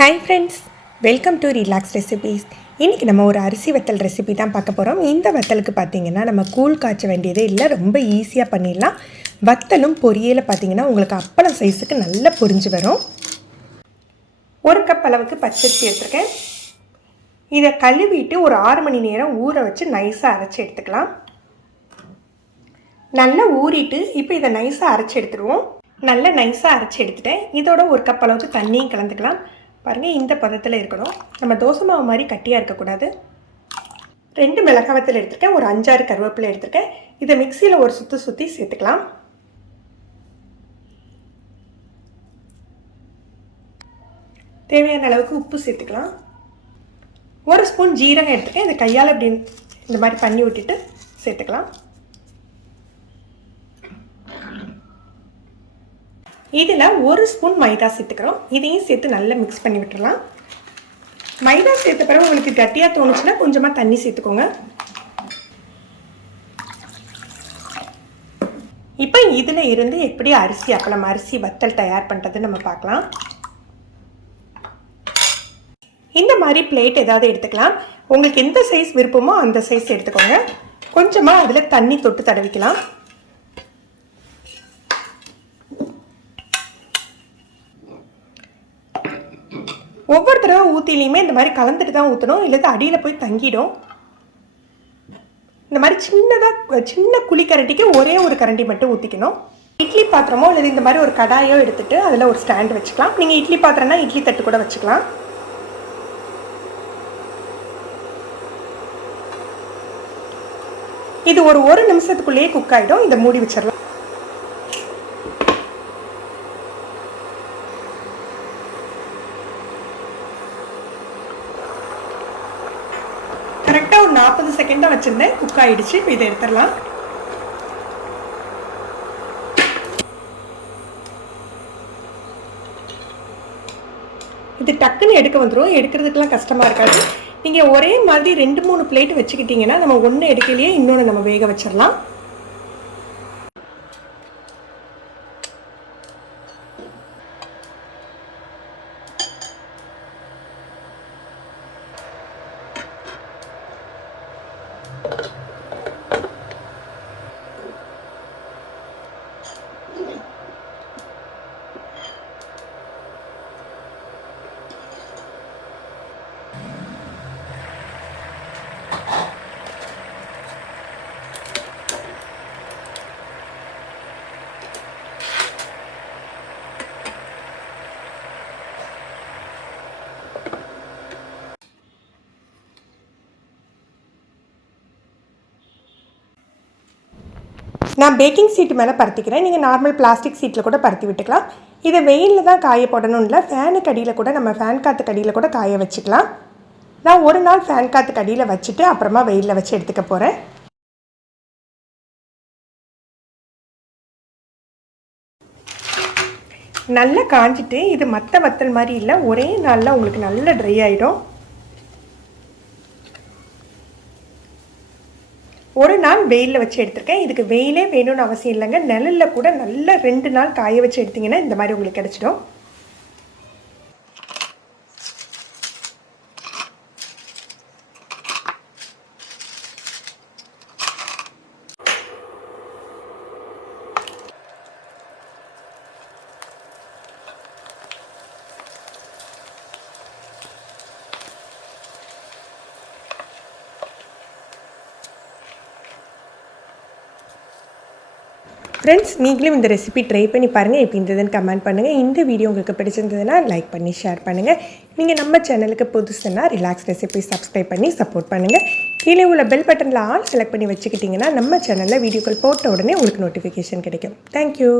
Hi friends, welcome to Relax Recipes. இன்றைக்கி நம்ம ஒரு அரிசி வத்தல் ரெசிபி தான் பார்க்க போகிறோம். இந்த வத்தலுக்கு பார்த்திங்கன்னா நம்ம கூழ் காய்ச்ச வேண்டியதே இல்லை, ரொம்ப ஈஸியாக பண்ணிடலாம். வத்தலும் பொரியலை பார்த்திங்கன்னா உங்களுக்கு அப்பளம் சைஸுக்கு நல்லா பொரிஞ்சு வரும். ஒரு கப் அளவுக்கு பச்சரிசி எடுத்துருக்கேன். இதை கழுவிட்டு ஒரு 6 மணி நேரம் ஊற வச்சு நைஸாக அரைச்சி எடுத்துக்கலாம். நல்லா ஊறிட்டு இப்போ இதை நைஸாக அரைச்சி எடுத்துடுவோம். நல்லா நைஸாக அரைச்சி எடுத்துட்டேன். இதோட ஒரு கப் அளவுக்கு தண்ணியும் கலந்துக்கலாம். பாருங்கள், இந்த பதத்தில் இருக்கணும். நம்ம தோசை மாவு மாதிரி கட்டியாக இருக்கக்கூடாது. 2 மிளகாய் வத்தல் எடுத்துருக்கேன், ஒரு 5-6 கருவேப்பிலை எடுத்துருக்கேன். இதை மிக்சியில் ஒரு சுற்றி சேர்த்துக்கலாம். தேவையான அளவுக்கு உப்பு சேர்த்துக்கலாம். 1 ஸ்பூன் ஜீரகம் எடுத்துருக்கேன். இதை கையால் இப்படி இந்த மாதிரி பண்ணி விட்டுட்டு சேர்த்துக்கலாம். இதில் 1 ஸ்பூன் மைதா சேர்த்துக்கிறோம். இதையும் சேர்த்து நல்லா மிக்ஸ் பண்ணி விட்டுடலாம். மைதா சேர்த்த பிறகு உங்களுக்கு கட்டியாக தோணுச்சுன்னா கொஞ்சமாக தண்ணி சேர்த்துக்கோங்க. இப்போ இதில் இருந்து எப்படி அரிசி அப்பளம், அரிசி வத்தல் தயார் பண்ணுறது நம்ம பார்க்கலாம். இந்த மாதிரி பிளேட் ஏதாவது எடுத்துக்கலாம். உங்களுக்கு எந்த சைஸ் விருப்பமோ அந்த சைஸ் எடுத்துக்கோங்க. கொஞ்சமாக அதில் தண்ணி தொட்டு தடவிக்கலாம். ஒவ்வொரு தடவை ஊற்றிலையுமே இந்த மாதிரி கலந்துட்டு தான் ஊற்றணும், இல்லை அடியில் போய் தங்கிடும். இந்த மாதிரி சின்ன குழி கரண்டிக்கு ஒரே ஒரு கரண்டி மட்டும் ஊற்றிக்கணும். இட்லி பாத்திரமோ இல்லை இந்த மாதிரி ஒரு கடாயோ எடுத்துகிட்டு அதில் ஒரு ஸ்டாண்ட் வச்சுக்கலாம். நீங்கள் இட்லி பாத்திரம்னா இட்லி தட்டு கூட வச்சுக்கலாம். இது ஒரு 1 நிமிஷத்துக்குள்ளேயே குக் ஆகிடும். இதை மூடி வச்சிடலாம். கரெக்டாக ஒரு 40 செகண்ட் தான் வச்சுருந்தேன், குக் ஆகிடுச்சு. இப்போ இதை எடுத்துடலாம். இது டக்குன்னு எடுக்க வந்துடும், எடுக்கிறதுக்கெலாம் கஷ்டமாக இருக்காது. நீங்கள் ஒரே மாதிரி 2-3 பிளேட் வச்சுக்கிட்டிங்கன்னா நம்ம ஒன்று எடுக்கலையே இன்னொன்று நம்ம வேக வச்சிடலாம். நான் பேக்கிங் சீட்டு மேலே பருத்திக்கிறேன். நீங்கள் நார்மல் பிளாஸ்டிக் சீட்டில் கூட பருத்தி விட்டுக்கலாம். இதை வெயிலில் தான் காய போடணும் இல்லை, ஃபேனுக்கு அடியில் கூட நம்ம ஃபேன் காற்றுக்கு அடியில் கூட காய வச்சுக்கலாம். நான் ஒரு நாள் ஃபேன் காற்றுக்கு அடியில் வச்சுட்டு அப்புறமா வெயிலில் வச்சு எடுத்துக்க போகிறேன். நல்லா காஞ்சிட்டு இது மற்ற வத்தல் மாதிரி இல்லை, ஒரே நாளில் உங்களுக்கு நல்லா ட்ரை ஆகிடும். ஒரு நாள் வெயிலில் வச்சு எடுத்துருக்கேன். இதுக்கு வெயிலே வேணும்னு அவசியம் இல்லைங்க, நிழலில் கூட நல்லா 2 நாள் காய வச்சு எடுத்திங்கன்னா இந்த மாதிரி உங்களுக்கு கிடச்சிடும். ஃப்ரெண்ட்ஸ், நீங்களும் இந்த ரெசிபி ட்ரை பண்ணி பாருங்கள். எப்படி இருந்ததுன்னு கமெண்ட் பண்ணுங்கள். இந்த வீடியோ உங்களுக்கு பிடிச்சிருந்ததுன்னா லைக் பண்ணி ஷேர் பண்ணுங்கள். நீங்கள் நம்ம சேனலுக்கு புதுசுன்னா ரிலாக்ஸ் ரெசிபி சப்ஸ்கிரைப் பண்ணி சப்போர்ட் பண்ணுங்கள். கீழே உள்ள பெல் பட்டனில் ஆல் செலக்ட் பண்ணி வச்சுக்கிட்டிங்கன்னா நம்ம சேனலில் வீடியோக்கள் போட்ட உடனே உங்களுக்கு நோட்டிஃபிகேஷன் கிடைக்கும். தேங்க்யூ.